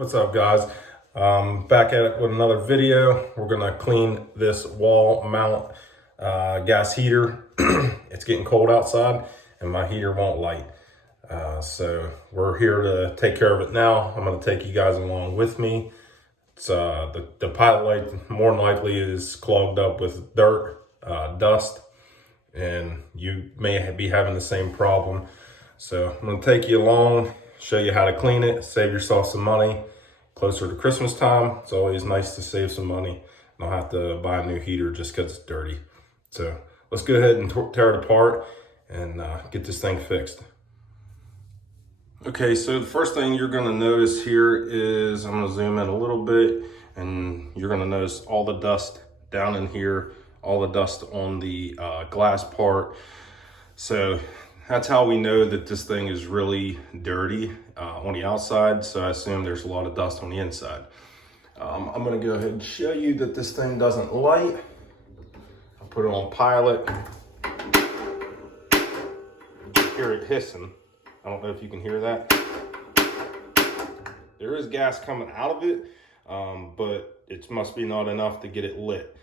What's up, guys? Back at it with another video. We're gonna clean this wall mount gas heater. It's getting cold outside and my heater won't light. So we're here to take care of it now. I'm gonna take you guys along with me. It's the pilot light more than likely is clogged up with dirt, dust, and you may be having the same problem. So I'm gonna take you along, show you how to clean it, save yourself some money. Closer to Christmas time, it's always nice to save some money and not have to buy a new heater just because it's dirty. So let's go ahead and tear it apart and get this thing fixed. Okay, so the first thing you're gonna notice here is, I'm gonna zoom in a little bit, and you're gonna notice all the dust down in here, all the dust on the glass part. So that's how we know that this thing is really dirty on the outside. So I assume there's a lot of dust on the inside. I'm gonna go ahead and show you that this thing doesn't light. I'll put it on pilot. Hear it hissing. I don't know if you can hear that. There is gas coming out of it, but it must be not enough to get it lit.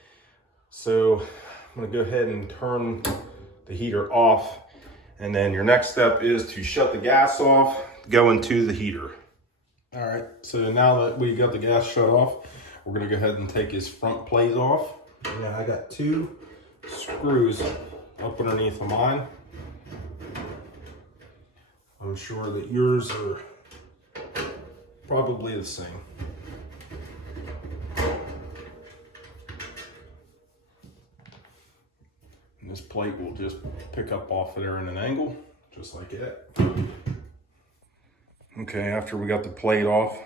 So I'm gonna go ahead and turn the heater off. And then your next step is to shut the gas off, go into the heater. All right, so now that we got the gas shut off, we're gonna go ahead and take his front plate off. Now I got 2 screws up underneath of mine. I'm sure that yours are probably the same. And this plate will just pick up off of there in an angle, just like that. Okay, after we got the plate off,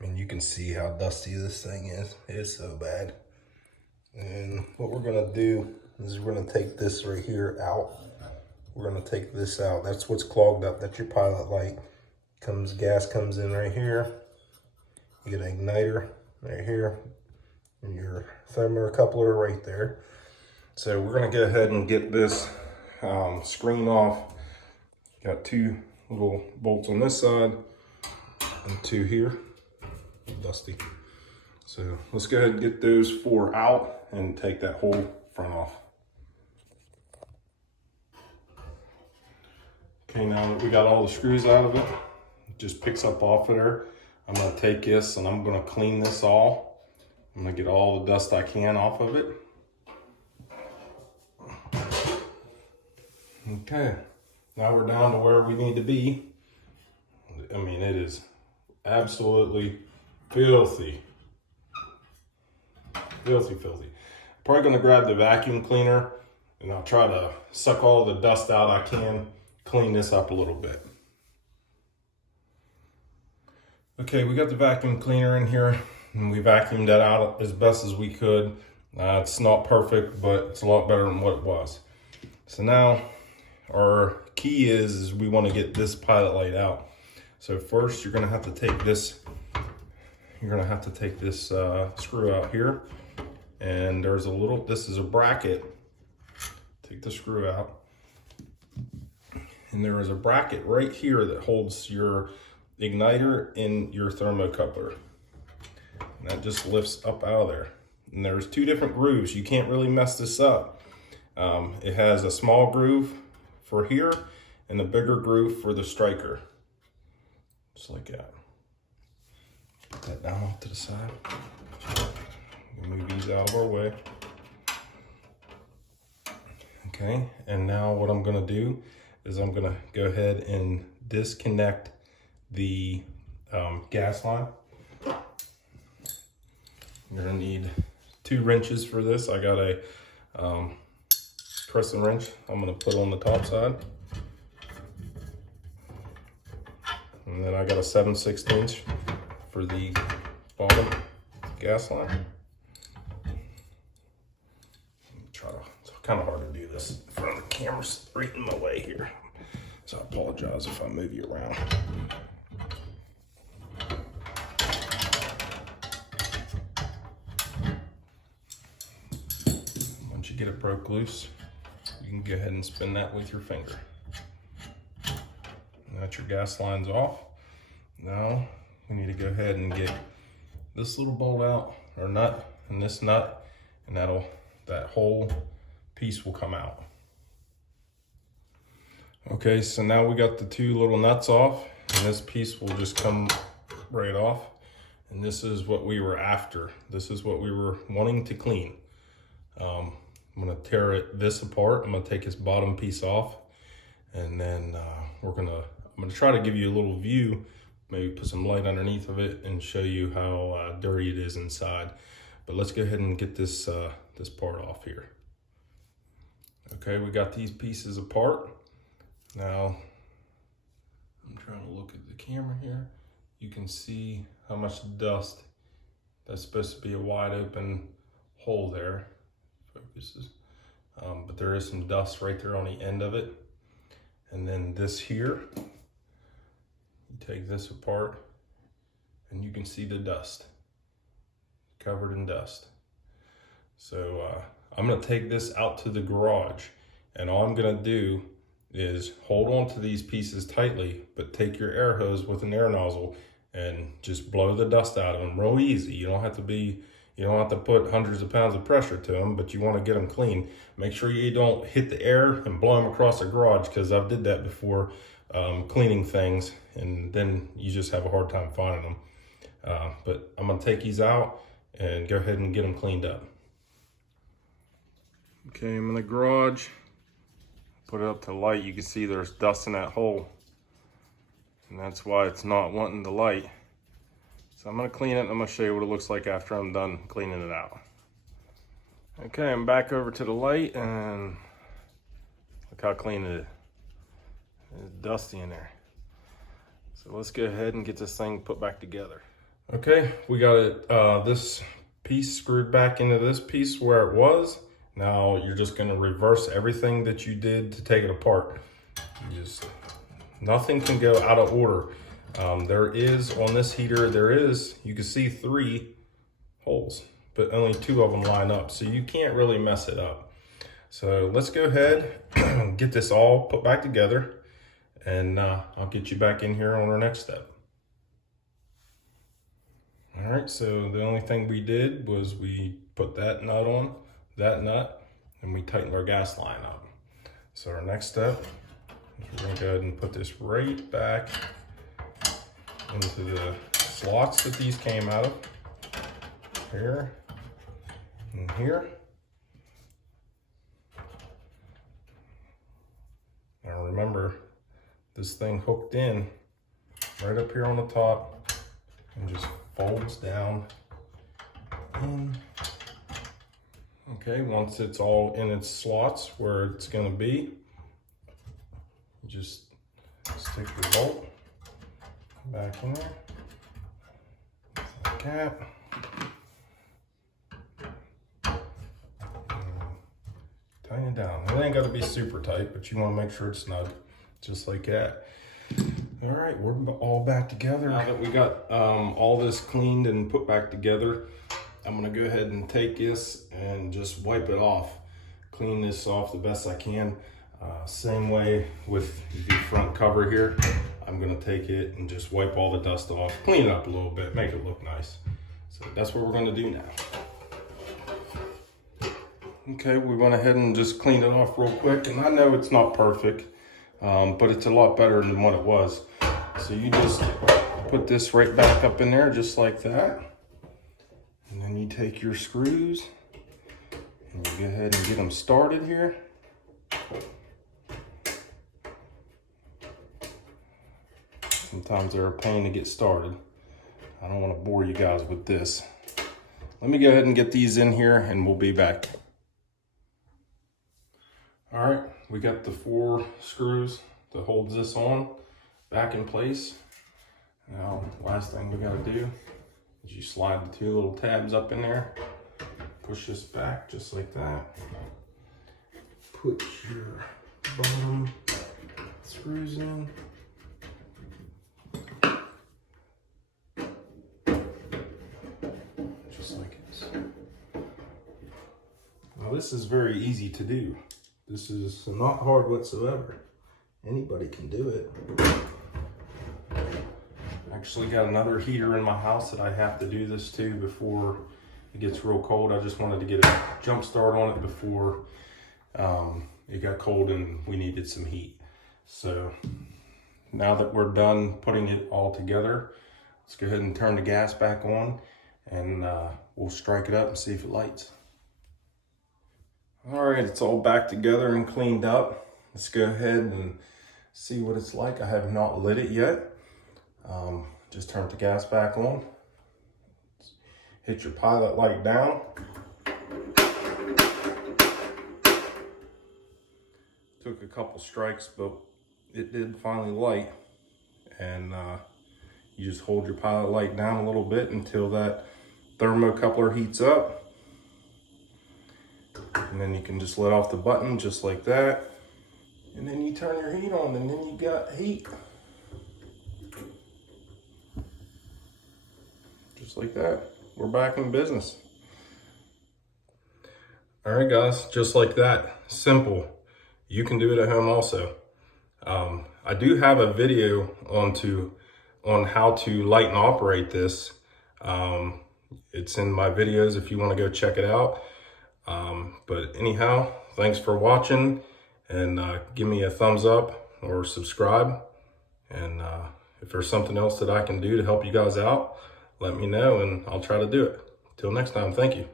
I mean, you can see how dusty this thing is. It is so bad. And what we're gonna do is we're gonna take this right here out. We're gonna take this out. That's what's clogged up. That's your pilot light. Gas comes in right here. You get an igniter right here, and your thermocoupler right there. So we're gonna go ahead and get this screen off. Got 2 little bolts on this side and 2 here. Dusty. So let's go ahead and get those 4 out and take that whole front off. Okay, now that we got all the screws out of it, it just picks up off of there. I'm gonna take this and I'm gonna clean this all. I'm gonna get all the dust I can off of it. Okay, now we're down to where we need to be. I mean, it is absolutely filthy. Filthy, filthy. Probably gonna grab the vacuum cleaner and I'll try to suck all the dust out I can, clean this up a little bit. Okay, we got the vacuum cleaner in here and we vacuumed that out as best as we could. It's not perfect, but it's a lot better than what it was. So now our key is we want to get this pilot light out. So first you're going to have to take this, screw out here. And there's a little, this is a bracket. Take the screw out. And there is a bracket right here that holds your igniter and your thermocoupler. And that just lifts up out of there. And there's 2 different grooves. You can't really mess this up. It has a small groove for here and a bigger groove for the striker. Just like that. Put that down off to the side. Move these out of our way. Okay, and now what I'm gonna do is I'm gonna go ahead and disconnect the gas line. You're gonna need 2 wrenches for this. I got a crescent wrench I'm gonna put on the top side. And then I got a 7/16 for the bottom gas line. It's kind of hard to do this in front of the camera's right in my way here. So I apologize if I move you around. Once you get it broke loose, you can go ahead and spin that with your finger. That's your gas lines off. Now we need to go ahead and get this little bolt out, or nut, and this nut, and that whole piece will come out. Okay, so now we got the two little nuts off, and this piece will just come right off. And this is what we were after. This is what we were wanting to clean. I'm gonna tear this apart. I'm gonna take this bottom piece off, and then I'm gonna try to give you a little view, maybe put some light underneath of it and show you how dirty it is inside. But let's go ahead and get this this part off here. Okay, we got these pieces apart. Now, I'm trying to look at the camera here. You can see how much dust. That's supposed to be a wide open hole there. Focuses. But there is some dust right there on the end of it. And then this here, you take this apart and you can see the dust, covered in dust. So I'm gonna take this out to the garage, and all I'm gonna do is hold on to these pieces tightly, but take your air hose with an air nozzle and just blow the dust out of them real easy. You don't have to put hundreds of pounds of pressure to them, but you want to get them clean. Make sure you don't hit the air and blow them across the garage, because I've did that before cleaning things, and then you just have a hard time finding them. But I'm gonna take these out and go ahead and get them cleaned up. Okay, I'm in the garage. Put it up to light. You can see there's dust in that hole, and that's why it's not wanting the light. So I'm gonna clean it, and I'm gonna show you what it looks like after I'm done cleaning it out. Okay, I'm back over to the light, and look how clean it is. It's dusty in there. So let's go ahead and get this thing put back together. Okay, we got it, this piece screwed back into this piece where it was. Now you're just gonna reverse everything that you did to take it apart. Nothing can go out of order. There is, on this heater, you can see 3 holes, but only 2 of them line up. So you can't really mess it up. So let's go ahead and get this all put back together, and I'll get you back in here on our next step. All right, so the only thing we did was we put that nut on, and we tightened our gas line up. So our next step, we're gonna go ahead and put this right back into the slots that these came out of, here and here. Now remember, this thing hooked in right up here on the top and just folds down in. Okay, once it's all in its slots where it's gonna be, you just stick your bolt back in there, like that. Tighten it down. It ain't gotta be super tight, but you wanna make sure it's snug, just like that. All right, we're all back together. Now that we got all this cleaned and put back together, I'm gonna go ahead and take this and just wipe it off. Clean this off the best I can. Same way with the front cover here. I'm gonna take it and just wipe all the dust off, clean it up a little bit, make it look nice. So that's what we're gonna do now. Okay, we went ahead and just cleaned it off real quick, and I know it's not perfect, but it's a lot better than what it was. So you just put this right back up in there just like that. And then you take your screws and you go ahead and get them started here. Sometimes they're a pain to get started. I don't want to bore you guys with this. Let me go ahead and get these in here and we'll be back. All right, we got the 4 screws that holds this on back in place. Now, last thing we gotta do is you slide the 2 little tabs up in there, push this back just like that. Put your bottom screws in. Just like this. Now this is very easy to do. This is not hard whatsoever. Anybody can do it. I Actually got another heater in my house that I have to do this to before it gets real cold. I just wanted to get a jump start on it before it got cold and we needed some heat. So now that we're done putting it all together, let's go ahead and turn the gas back on, and we'll strike it up and see if it lights. All right, it's all back together and cleaned up. Let's go ahead and see what it's like. I have not lit it yet. Just turned the gas back on. Hit your pilot light down. Took a couple strikes, but it did finally light. And you just hold your pilot light down a little bit until that thermocoupler heats up. And then you can just let off the button just like that. And then you turn your heat on, and then you got heat. Just like that. We're back in business. All right, guys, just like that. Simple. You can do it at home also. I do have a video on how to light and operate this. It's in my videos if you want to go check it out. But anyhow, thanks for watching, and give me a thumbs up or subscribe. And if there's something else that I can do to help you guys out, let me know and I'll try to do it. Till next time, thank you.